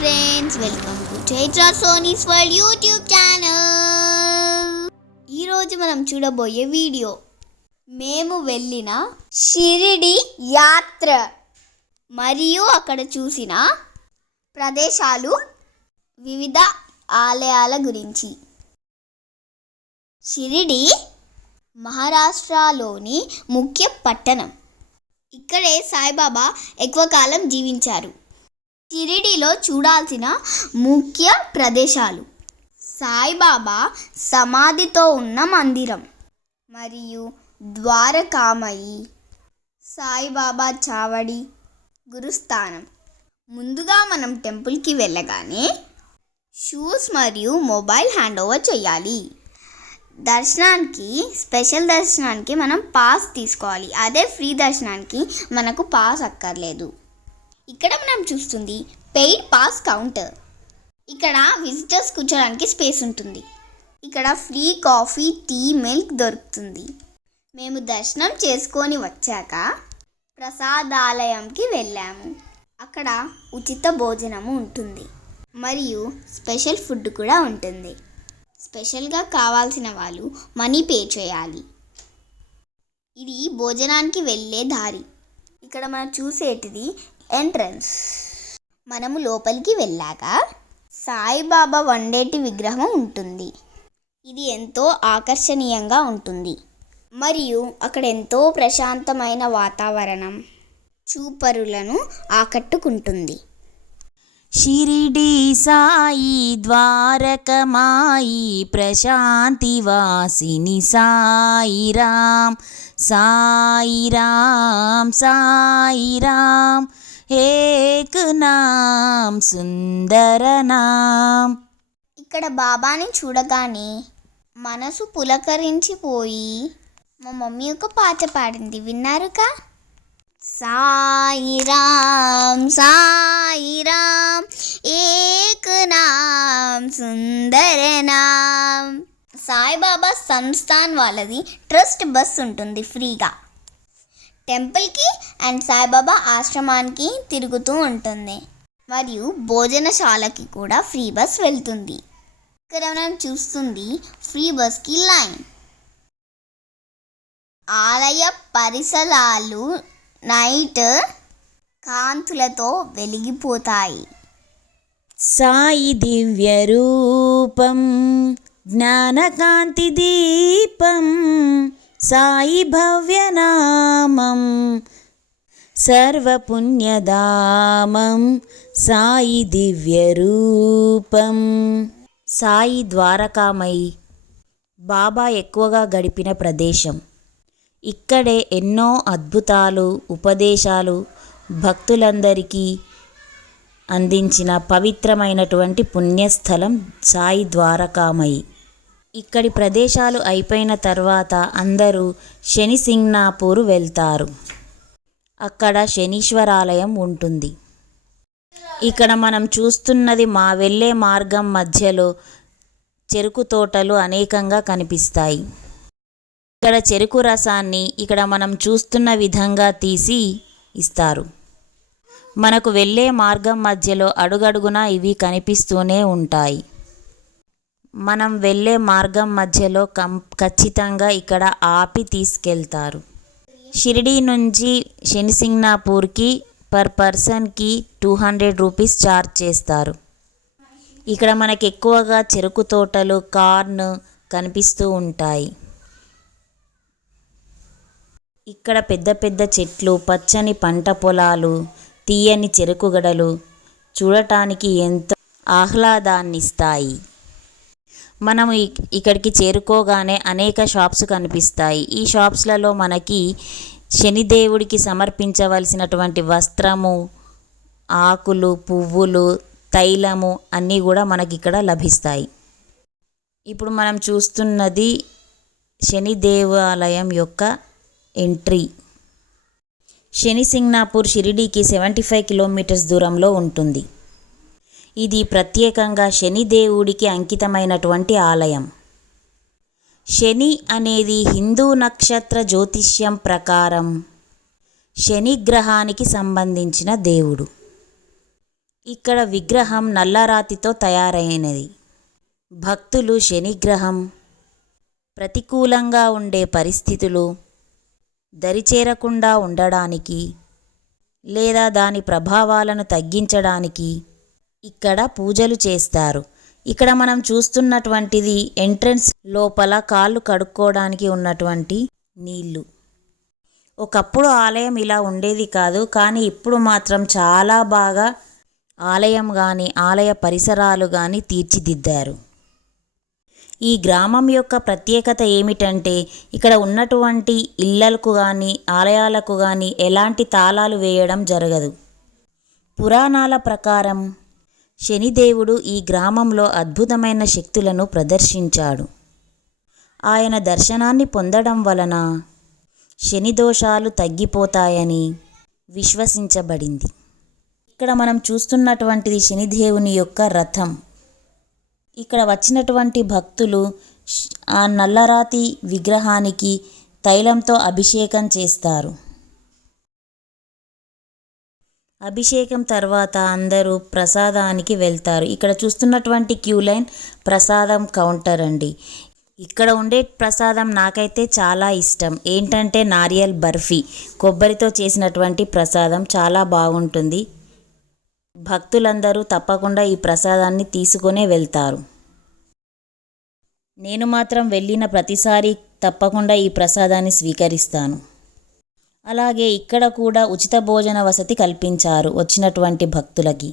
Friends welcome to Chaitra Soni's world YouTube channel ఈరోజు మనం చూడబోయే వీడియో మేము వెళ్ళిన షిరిడి యాత్ర మరియు అక్కడ చూసిన ప్రదేశాలు వివిధ ఆలయాల గురించి. షిరిడి మహారాష్ట్రలోని ముఖ్య పట్టణం. ఇక్కడే సాయిబాబా ఎక్కువ కాలం జీవించారు. షిరిడిలో చూడాల్సిన ముఖ్య ప్రదేశాలు. సాయిబాబా సమాధితో ఉన్న మందిరం. మరియు ద్వారకామయి. సాయిబాబా చావడి గురుస్థానం. ముందుగా మనం టెంపుల్కి వెళ్ళగానే షూస్ మరియు మొబైల్ హ్యాండ్ ఓవర్ చేయాలి. దర్శనానికి స్పెషల్ దర్శనానికి మనం పాస్ తీసుకోవాలి. అదే ఫ్రీ దర్శనానికి మనకు పాస్ అక్కర్లేదు. ఇక్కడ మనం చూస్తుంది పెయిడ్ పాస్ కౌంటర్. ఇక్కడ విజిటర్స్ కూర్చోడానికి స్పేస్ ఉంటుంది. ఇక్కడ ఫ్రీ కాఫీ టీ మిల్క్ దొరుకుతుంది. మేము దర్శనం చేసుకొని వచ్చాక ప్రసాదాలయంకి వెళ్ళాము. అక్కడ ఉచిత భోజనము ఉంటుంది. మరియు స్పెషల్ ఫుడ్ కూడా ఉంటుంది. స్పెషల్గా కావాల్సిన వాళ్ళు మనీ పే చేయాలి. ఇది భోజనానికి వెళ్ళే దారి. ఇక్కడ మనం చూసేటిది ఎంట్రన్స్. మనము లోపలికి వెళ్ళాక సాయిబాబా వండేటి విగ్రహం ఉంటుంది. ఇది ఎంతో ఆకర్షణీయంగా ఉంటుంది. మరియు అక్కడ ఎంతో ప్రశాంతమైన వాతావరణం చూపరులను ఆకట్టుకుంటుంది. షిరిడి సాయి ద్వారకమాయి ప్రశాంతి వాసిని సాయిరాం సాయిరాం సాయిరాం. ఏక్ నాం సుందర నాం ఇక్కడ బాబాని చూడగానే మనసు పులకరించిపోయి మా మమ్మీ ఒక పాట పాడింది విన్నారుగా? సాయిరామ్ సాయిరామ్ ఏక్ నామ్ సుందర నామ్ సాయిబాబా సంస్థాన్ వాళ్ళది ట్రస్ట్ బస్ ఉంటుంది ఫ్రీగా. టెంపుల్కి అండ్ సాయిబాబా ఆశ్రమానికి తిరుగుతూ ఉంటుంది. మరియు భోజనశాలకి కూడా ఫ్రీ బస్ వెళ్తుంది. ఇక్కడ మనం చూస్తుంది ఫ్రీ బస్కి లైన్. ఆలయ పరిసరాలు నైట్ కాంతులతో వెలిగిపోతాయి. సాయి దివ్య రూపం జ్ఞానకాంతి దీపం సాయి భవ్యనామం సర్వపుణ్యదామం సాయి దివ్య రూపం సాయి ద్వారకామయి బాబా ఎక్కువగా గడిపిన ప్రదేశం. ఇక్కడే ఎన్నో అద్భుతాలు ఉపదేశాలు భక్తులందరికీ అందించిన పవిత్రమైనటువంటి పుణ్యస్థలం సాయి ద్వారకామయి ఇక్కడి ప్రదేశాలు అయిపోయిన తర్వాత అందరూ శని సింగ్నాపూర్ వెళ్తారు. అక్కడ శనీశ్వరాలయం ఉంటుంది. ఇక్కడ మనం చూస్తున్నది మా వెళ్ళే మార్గం మధ్యలో చెరుకు తోటలు అనేకంగా కనిపిస్తాయి. ఇక్కడ చెరుకు రసాన్ని ఇక్కడ మనం చూస్తున్న విధంగా తీసి ఇస్తారు. మనకు వెళ్ళే మార్గం మధ్యలో అడుగడుగునా ఇవి కనిపిస్తూనే ఉంటాయి. మనం వెళ్ళే మార్గం మధ్యలో కం ఖచ్చితంగా ఇక్కడ ఆపి తీసుకెళ్తారు. షిరిడీ నుంచి శనిసింగ్నాపూర్కి పర్ పర్సన్కి టూ హండ్రెడ్ రూపీస్ ఛార్జ్ చేస్తారు. ఇక్కడ మనకి ఎక్కువగా చెరుకు తోటలు కార్న్ కనిపిస్తూ ఉంటాయి. ఇక్కడ పెద్ద పెద్ద చెట్లు పచ్చని పంట పొలాలు తీయని చెరుకు గడలు చూడటానికి ఎంతో ఆహ్లాదాన్నిస్తాయి. మనము ఇక్కడికి చేరుకోగానే అనేక షాప్స్ కనిపిస్తాయి. ఈ షాప్స్లలో మనకి శనిదేవుడికి సమర్పించవలసినటువంటి వస్త్రము ఆకులు పువ్వులు తైలము అన్నీ కూడా మనకి ఇక్కడ లభిస్తాయి. ఇప్పుడు మనం చూస్తున్నది శని దేవాలయం యొక్క ఎంట్రీ. శని సింగ్నాపూర్ షిరిడీకి సెవెంటీ ఫైవ్ కిలోమీటర్స్ దూరంలో ఉంటుంది. ఇది ప్రత్యేకంగా శనిదేవుడికి అంకితమైనటువంటి ఆలయం. శని అనేది హిందూ నక్షత్ర జ్యోతిష్యం ప్రకారం శని గ్రహానికి సంబంధించిన దేవుడు. ఇక్కడ విగ్రహం నల్లరాతితో తయారైనది. భక్తులు శనిగ్రహం ప్రతికూలంగా ఉండే పరిస్థితులు దరిచేరకుండా ఉండడానికి లేదా దాని ప్రభావాలను తగ్గించడానికి ఇక్కడ పూజలు చేస్తారు. ఇక్కడ మనం చూస్తున్నటువంటిది ఎంట్రన్స్ లోపల కాళ్ళు కడుక్కోవడానికి ఉన్నటువంటి నీళ్ళు ఒకప్పుడు ఆలయం ఇలా ఉండేది కాదు కానీ ఇప్పుడు మాత్రం చాలా బాగా ఆలయం కానీ ఆలయ పరిసరాలు కానీ తీర్చిదిద్దారు. ఈ గ్రామం యొక్క ప్రత్యేకత ఏమిటంటే ఇక్కడ ఉన్నటువంటి ఇళ్ళకు కానీ ఆలయాలకు కానీ ఎలాంటి తాళాలు వేయడం జరగదు. పురాణాల ప్రకారం శనిదేవుడు ఈ గ్రామంలో అద్భుతమైన శక్తులను ప్రదర్శించాడు. ఆయన దర్శనాన్ని పొందడం వలన శని దోషాలు తగ్గిపోతాయని విశ్వసించబడింది. ఇక్కడ మనం చూస్తున్నటువంటిది శనిదేవుని యొక్క రథం. ఇక్కడ వచ్చినటువంటి భక్తులు ఆ నల్లరాతి విగ్రహానికి తైలంతో అభిషేకం చేస్తారు. అభిషేకం తర్వాత అందరూ ప్రసాదానికి వెళ్తారు. ఇక్కడ చూస్తున్నటువంటి క్యూ లైన్ ప్రసాదం కౌంటర్ అండి. ఇక్కడ ఉండే ప్రసాదం నాకైతే చాలా ఇష్టం. ఏంటంటే నారియల్ బర్ఫీ కొబ్బరితో చేసినటువంటి ప్రసాదం చాలా బాగుంటుంది. భక్తులందరూ తప్పకుండా ఈ ప్రసాదాన్ని తీసుకునే వెళ్తారు. నేను మాత్రం వెళ్ళిన ప్రతిసారి తప్పకుండా ఈ ప్రసాదాన్ని స్వీకరిస్తాను. అలాగే ఇక్కడ కూడా ఉచిత భోజన వసతి కల్పించారు వచ్చినటువంటి భక్తులకి.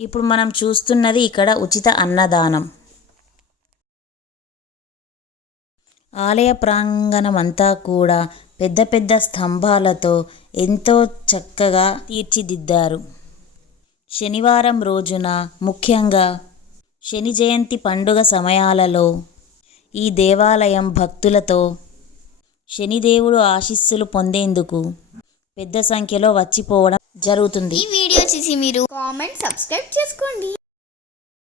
ఇప్పుడు మనం చూస్తున్నది ఇక్కడ ఉచిత అన్నదానం. ఆలయ ప్రాంగణం అంతా కూడా పెద్ద పెద్ద స్తంభాలతో ఎంతో చక్కగా తీర్చిదిద్దారు. శనివారం రోజున ముఖ్యంగా శని జయంతి పండుగ సమయాలలో ఈ దేవాలయం భక్తులతో శనిదేవుడు ఆశీస్సులు పొందేందుకు పెద్ద సంఖ్యలో వచ్చిపోవడం జరుగుతుంది. ఈ వీడియో చూసి మీరు కామెంట్ సబ్స్క్రైబ్ చేసుకోండి.